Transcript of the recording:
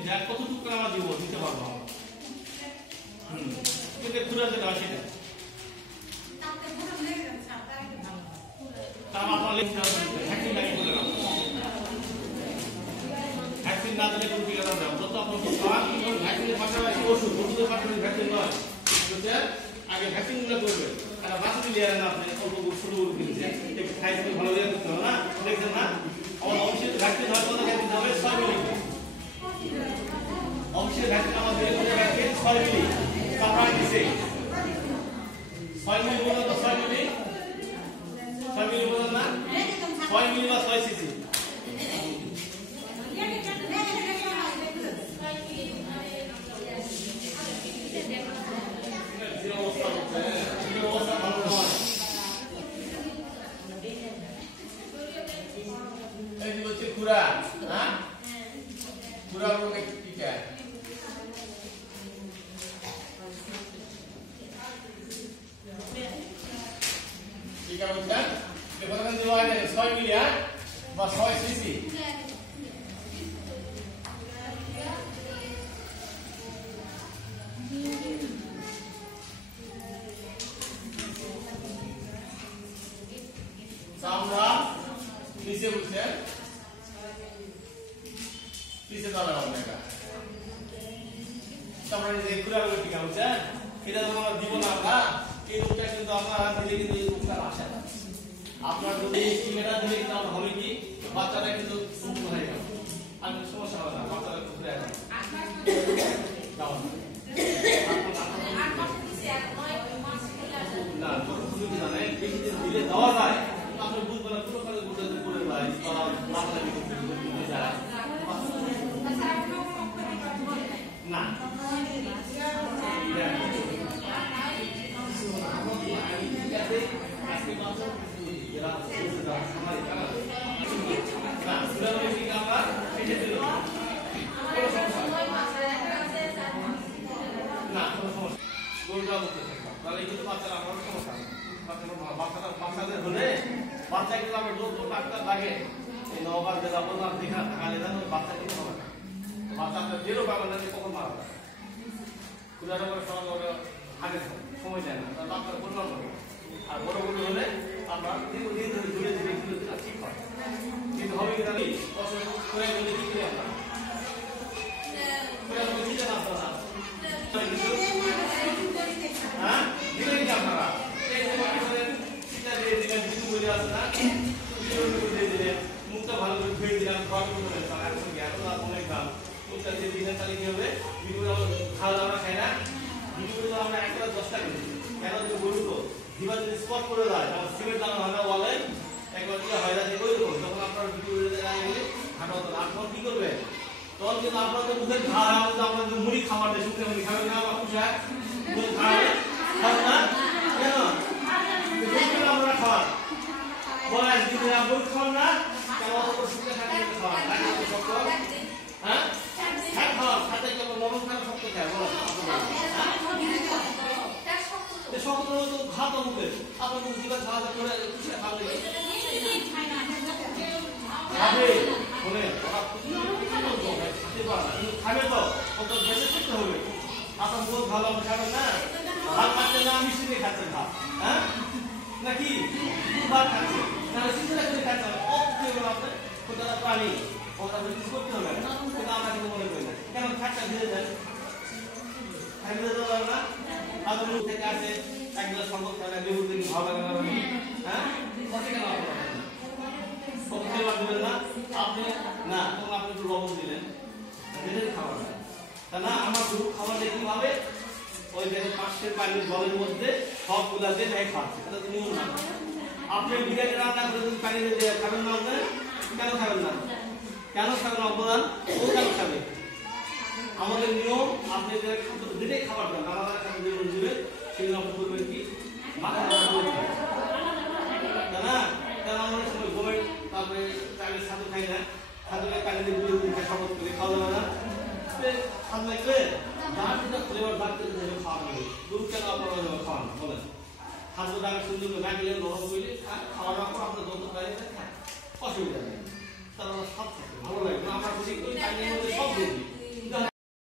এটা কতটুকু আমরা দিব দিতে পারবো আমরা কিন্তু পুরো যেটা আছে সেটা তার আপনার লিখতে হবে ভ্যাকসিন লাগিয়ে বলে রাখো ভ্যাকসিন না দিলে কোনো টিকা দাও যত আপনার খাওয়ান ভ্যাকসিনের পাশাপাশি ওষুধের পাশাপাশি ভ্যাকসিন নয় বুঝতে আগে ভ্যাকসিনগুলো করবে তারা বাঁচাতে নিয়ে না আপনি অল্প ছোট গরু কিনছেন একটু খাইতে ভালো দিয়ে করতে হবে না দেখছেন না আমার অবশ্যই ভ্যাকসিন হয় কত ভ্যাকসিন হবে 6 মিলি অবশ্যই ভ্যাকসিন আমাদের ভ্যাকসিন 6 মিলি তারপর দিছে 6 মিলি বলো তো 6 মিলি 6 মিলি বলো না 6 মিলি বা 6 সিসি पूरा हाँ पूरा लोग ठीक है ठीक है बच्चा देखो तो दिवाली है 6 मिली है बस 6 सीसी सामना नीचे बुझते हैं पीछे डाला होने का तमरे जे पूरा लोग टीका बुझे এটা যখন আমরা দিব না আমরা এই রোগটা কিন্তু আমরা দিলে কিন্তু এই রোগটা আসে না আপনার যদি টিকাটা দিলে কিন্তু আমরা হবে কি বাচ্চাটা কিন্তু সুস্থ হয়ে যাবে আর সমস্যা হবে না বাচ্চাটা সুস্থ হয়ে যাবে দাও না তোর সুবিধা জানেন বেশি দিন দিলে দেওয়া যায় আপনি বুঝবেন না পুরো কালে গুড়ে করে ভাই বাচ্চা দিতে যায় না বাচ্চাদের হলে বাচ্চা কিন্তু আমরা যত ডাক্তার লাগে এই নবার যে যাবো না দেখা থাকালে জানো বাচ্চা কিন্তু হবে না বাচ্চা আপনার বেরো পাবেন না যে কখন মারা যায় কুলার করে সবাই আগে সময় যায় না আপনার পরিমাণ হবে আর বড় বড় হলে আমরা দীর্ঘদিন ধরে ধীরে ধীরে ধীরে ধীরে ঠিক হয় কিন্তু হবে কি জানি অসুখ করে গেলে কি করে আমরা করে গেলে ঠিক না আপনারা হ্যাঁ দিলেন কি আপনারা এই যে করেন চিন্তা দিয়ে দিলেন কিছু বলে আসে না দিয়ে দিলেন মুখটা ভালো করে ধুয়ে দিলাম গরম করে তার সঙ্গে এত না অনেক দাম মুখটা দিয়ে দিলেন তাহলে কি হবে বিগুলো খাওয়া দাওয়া খাই না বিগুলো আমরা একবার 10 টাকা দিই কেন যে গরু তো দিবা যদি স্পট করে যায় তখন সিমেন্ট দানা হয় না বলে একবার কি হয় না যে ওই রকম যখন আপনার বিগুলো জায়গায় গেলে হাঁটা হতো আপনার কি করবে তখন কিন্তু আপনাদের মুখে ঘা হয় আমরা যে মুড়ি খাবার দেয় শুকনো মুড়ি খাবেন না বা কুশা মুখে ঘা হয় না কেন আমরা খাওয়া বলা যদি আমরা খাওয়া না কেন অত শুকনো থাকে খাওয়া হ্যাঁ হ্যাঁ খাওয়া খাতে কেন নরম খাওয়া শক্ত খায় বলো শক্ত তো ঘা তো মুখে আপনার মুখ দিবা খাওয়া করে কুশা খাবে খাবে বলে খাবে তো কত বেঁচে থাকতে হবে আপনার মুখ ভালো খাবেন না ভাত খাচ্ছে না মিষ্টি দিয়ে খাচ্ছেন ভাত হ্যাঁ নাকি ভাত খাচ্ছে তাহলে চিন্তা করে খাচ্ছেন আপনার কোথাও প্রাণী ওটা কিছু করতে হবে না কিন্তু আমরা কিন্তু মনে করি না কেন খাচ্ছা ধীরে ধীরে খাইতে দেওয়া না আপনার মুখ থেকে আসে এক গ্লাস সম্পদ খাবে লেবু থেকে ভালো লাগে হ্যাঁ কত কেন আপনার না আপনি না তখন আপনি একটু লবণ দিলেন খাবার তা না আমার গরু খাবার দিয়ে কিভাবে ওই দেখেন পাশের পানির জলের মধ্যে সবগুলা দিয়ে তাই খাচ্ছে এটা তো নিয়ম না আপনি বিরিয়ানি রান্না করে যদি পানি দিয়ে খাবেন না আপনার কেন খাবেন না কেন খাবেন অবদান ও কেন খাবে আমাদের নিয়ম আপনি যেটাই খাবার দেন আলাদা খাবার দিবে সেগুলো আপনি করবেন কি মাথা তাই না কেন আমাদের সময় ঘুমের তারপরে চালের সাথে খাই না সাথে পানি দিয়ে শপথ করে খাওয়া যাবে না খাওয়া লাগবে দাঁত যেটা ফ্লেভার দাঁত যেটা খাওয়া যাবে দুধ কেন আপনারা খাওয়ান বলেন হাত দাঁড়ে সুন্দর করে না গেলে নরম করলে খাওয়ার পর আপনার যত পারে খায় অসুবিধা নেই তারা সব ভালো লাগে আমরা খুশি করি পানির মধ্যে সব দিয়ে দিই